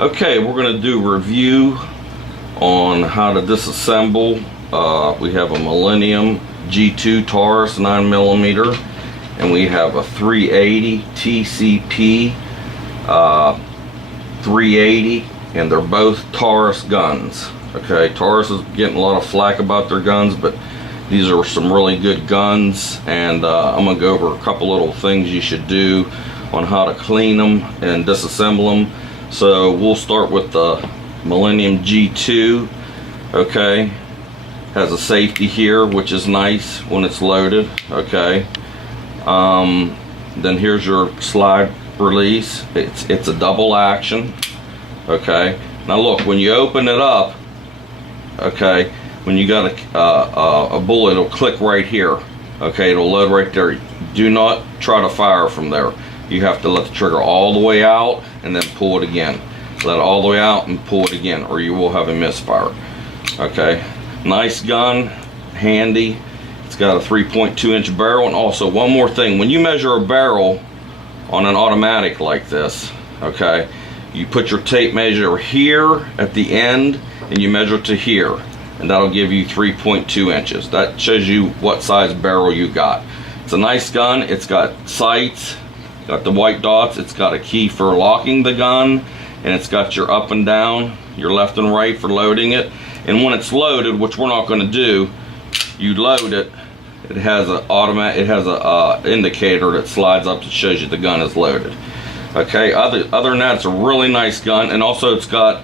Okay, we're going to do a review on how to disassemble. We have a Millennium G2 Taurus 9mm, and we have a 380 TCP 380, and they're both Taurus guns. Okay, Taurus is getting a lot of flack about their guns, but these are some really good guns, and I'm going to go over a couple little things you should do on how to clean them and disassemble them. So we'll start with the Millennium G2. Okay, has a safety here, which is nice when it's loaded. Okay, then here's your slide release. It's a double action. Okay, now look, when you open it up, okay, when you got a bullet, it'll click right here. Okay, it'll load right there. Do not try to fire from there. You have to let the trigger all the way out and then pull it again. Let it all the way out and pull it again, or you will have a misfire. Okay, nice gun, handy. It's got a 3.2-inch barrel. And also one more thing, when you measure a barrel on an automatic like this, okay, you put your tape measure here at the end and you measure to here, and that'll give you 3.2 inches. That shows you what size barrel you got. It's a nice gun. It's got sights, got the white dots, it's got a key for locking the gun, and it's got your up and down, your left and right for loading it. And when it's loaded, which we're not going to do, you load it, it has an automatic, it has a indicator that slides up that shows you the gun is loaded. Okay, other than that, it's a really nice gun. And also it's got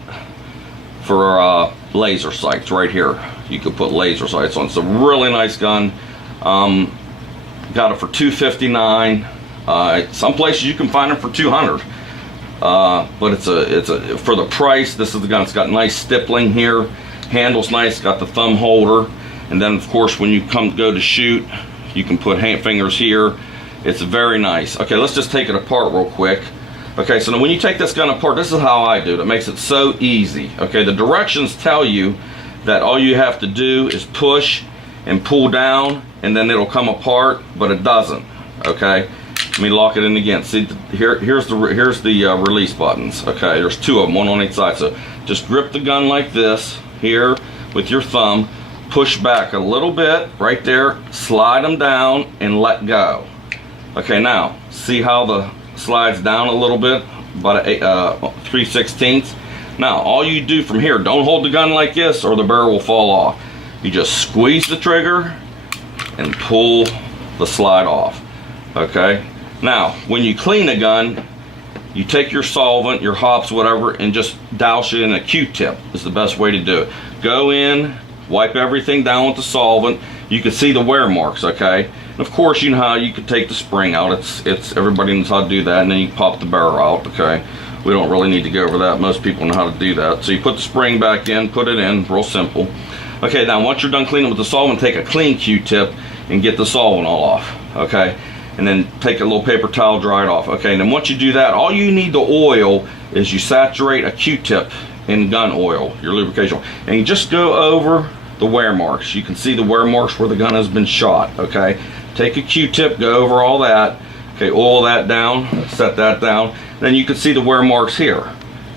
for laser sights right here. You can put laser sights on. It's a really nice gun. Got it for $259. Some places you can find them for $200. But it's a for the price. This is the gun. It's got nice stippling here. Handle's nice. Got the thumb holder. And then of course when you go to shoot, you can put fingers here. It's very nice. Okay, let's just take it apart real quick. Okay, so now when you take this gun apart, this is how I do it. It makes it so easy. Okay, the directions tell you that all you have to do is push and pull down, and then it'll come apart, but it doesn't. Okay, let me lock it in again. See, here's the release buttons. Okay, there's two of them, one on each side. So just grip the gun like this here with your thumb, push back a little bit right there, slide them down, and let go. Okay, now see how the slides down a little bit, about 3/16. Now all you do from here, don't hold the gun like this or the barrel will fall off. You just squeeze the trigger and pull the slide off. Okay, now when you clean a gun, you take your solvent, your hops, whatever, and just douse it in a Q-tip. Is the best way to do it. Go in, wipe everything down with the solvent. You can see the wear marks. Okay, and of course you know how you can take the spring out. It's everybody knows how to do that, and then you pop the barrel out. Okay, we don't really need to go over that. Most people know how to do that. So you put the spring back in, put it in, real simple. Okay, now once you're done cleaning with the solvent, take a clean Q-tip and get the solvent all off. Okay, and then take a little paper towel, dry it off. Okay, and then once you do that, all you need to oil is you saturate a Q-tip in gun oil, your lubrication oil, and you just go over the wear marks. You can see the wear marks where the gun has been shot. Okay, take a Q-tip, go over all that. Okay, oil that down, set that down. Then you can see the wear marks here.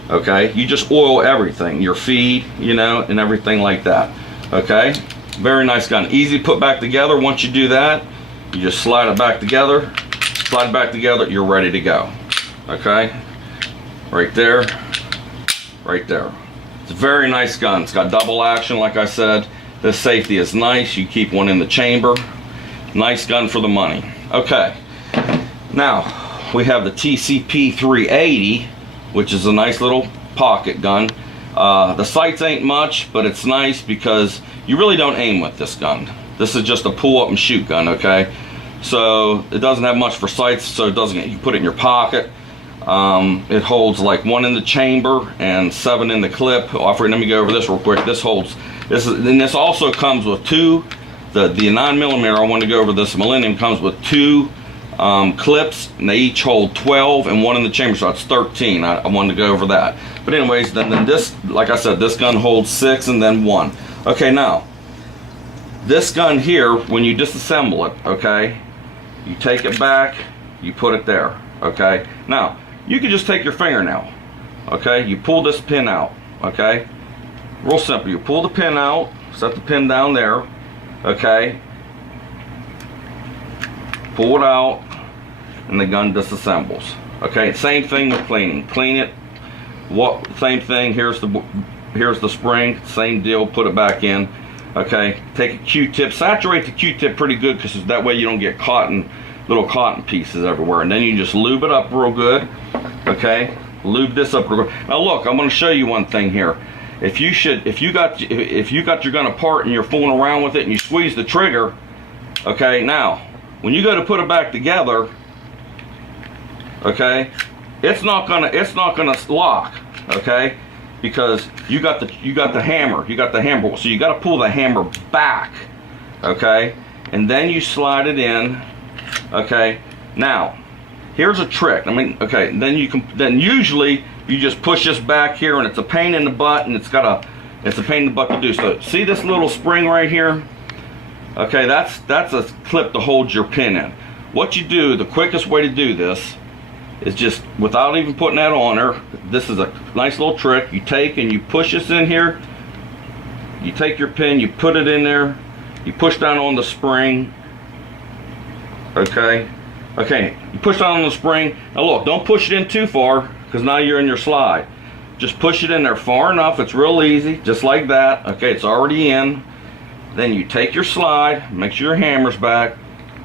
Okay, you just oil everything, your feed, you know, and everything like that. Okay, very nice gun, easy to put back together. Once you do that, you just slide it back together, slide it back together, you're ready to go. Okay, right there, right there. It's a very nice gun. It's got double action, like I said. This safety is nice. You keep one in the chamber. Nice gun for the money. Okay, now we have the TCP 380, which is a nice little pocket gun. The sights ain't much, but it's nice because you really don't aim with this gun. This is just a pull up and shoot gun. Okay, so it doesn't have much for sights, so it doesn't. You put it in your pocket. It holds like 1 in the chamber and 7 in the clip. Let me go over this real quick. This holds and this also comes with two. The 9mm, I want to go over this Millennium, comes with 2 clips, and they each hold 12 and 1 in the chamber, so it's 13. I wanted to go over that. But anyways, then this, like I said, this gun holds 6 and then 1. Okay, now this gun here, when you disassemble it, okay, you take it back, you put it there. Okay, now you can just take your fingernail, okay, you pull this pin out, okay? Real simple. You pull the pin out, set the pin down there, okay? Pull it out, and the gun disassembles. Okay, same thing with cleaning. Clean it. Same thing. Here's the spring. Same deal. Put it back in. Okay. Take a Q-tip. Saturate the Q-tip pretty good, because that way you don't get little cotton pieces everywhere. And then you just lube it up real good. Okay. Lube this up real good. Now look, I'm going to show you one thing here. If you got your gun apart and you're fooling around with it and you squeeze the trigger, okay. Now, when you go to put it back together, okay, it's not gonna lock, okay, because you got the hammer, so you got to pull the hammer back, okay, and then you slide it in, okay. Now, here's a trick. I mean, okay, then usually you just push this back here, and it's a pain in the butt, and it's a pain in the butt to do. So see this little spring right here? Okay, that's a clip to hold your pin in. What you do, the quickest way to do this is just, without even putting that on there, this is a nice little trick. You take and you push this in here. You take your pin, you put it in there, you push down on the spring. Okay, you push down on the spring. Now look, don't push it in too far, because now you're in your slide. Just push it in there far enough. It's real easy, just like that. Okay, it's already in. Then you take your slide, make sure your hammer's back,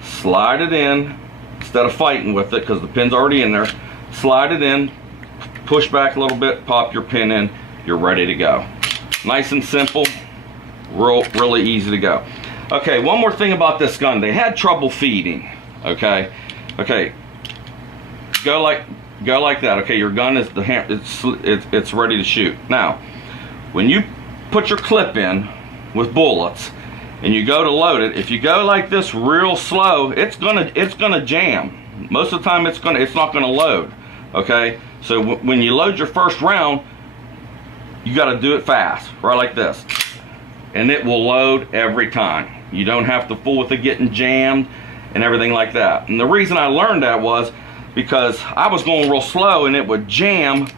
slide it in, instead of fighting with it, because the pin's already in there. Slide it in, push back a little bit, pop your pin in, you're ready to go. Nice and simple, really easy to go. Okay, one more thing about this gun. They had trouble feeding. Okay, go like that. Okay, your gun is it's ready to shoot. Now, when you put your clip in with bullets and you go to load it, if you go like this real slow, it's gonna jam. Most of the time it's not gonna load. Okay, so when you load your first round, you got to do it fast, right like this, and it will load every time. You don't have to fool with it getting jammed and everything like that. And the reason I learned that was because I was going real slow and it would jam,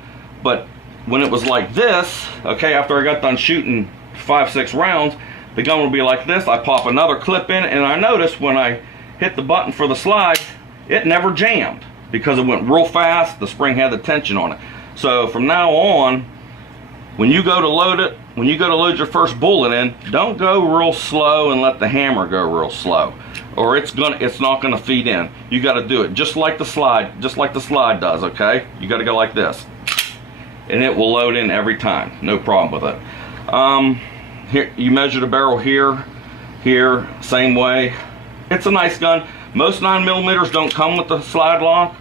but when it was like this, okay, after I got done shooting 5-6 rounds, the gun would be like this. I pop another clip in, and I noticed when I hit the button for the slide, it never jammed because it went real fast. The spring had the tension on it. So from now on, when you go to load it, when you go to load your first bullet in, don't go real slow and let the hammer go real slow, or it's not gonna feed in. You got to do it just like the slide does. Okay, you got to go like this, and it will load in every time, no problem with it. Here you measure the barrel here, same way. It's a nice gun. Most 9mm don't come with the slide lock.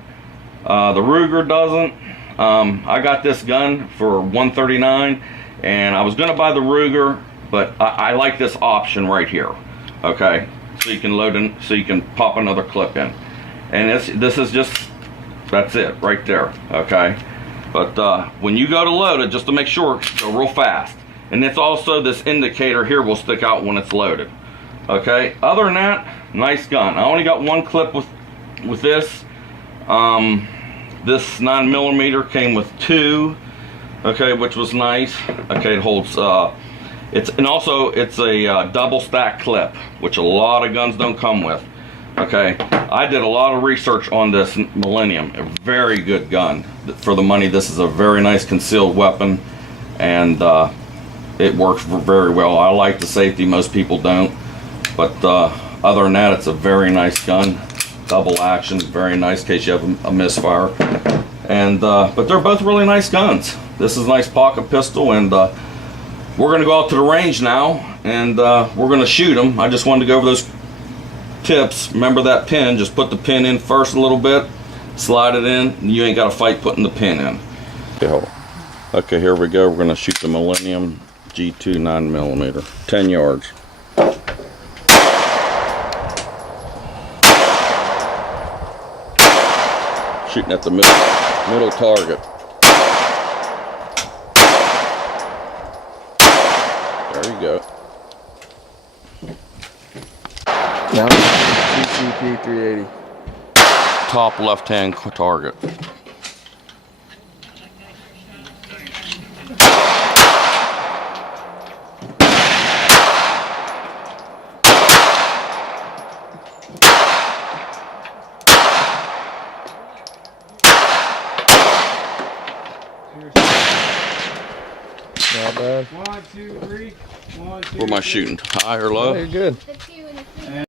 The Ruger doesn't. I got this gun for $139, and I was gonna buy the Ruger, but I like this option right here. Okay, so you can load in, so you can pop another clip in, and this is just, that's it right there. Okay, but when you go to load it, just to make sure, go real fast. And it's also, this indicator here will stick out when it's loaded. Okay, other than that, nice gun. I only got one clip with this. This 9mm came with 2, okay, which was nice. Okay, it holds, it's a double stack clip, which a lot of guns don't come with. Okay, I did a lot of research on this Millennium. A very good gun for the money. This is a very nice concealed weapon, and it works very well. I like the safety, most people don't, but other than that, it's a very nice gun. Double action, very nice in case you have a misfire. And but they're both really nice guns. This is a nice pocket pistol, and we're gonna go out to the range now, and we're gonna shoot them. I just wanted to go over those tips. Remember that pin, just put the pin in first a little bit, slide it in, and you ain't got to fight putting the pin in. Okay, hold on. Okay, here we go. We're gonna shoot the Millennium G2 9mm, 10 yards. Shooting at the middle target. There you go. 9mm TCP 380. Top left-hand target. Not bad. 1, 2, 3. 1, 2, Where am I shooting? High or low? Oh, you're good. And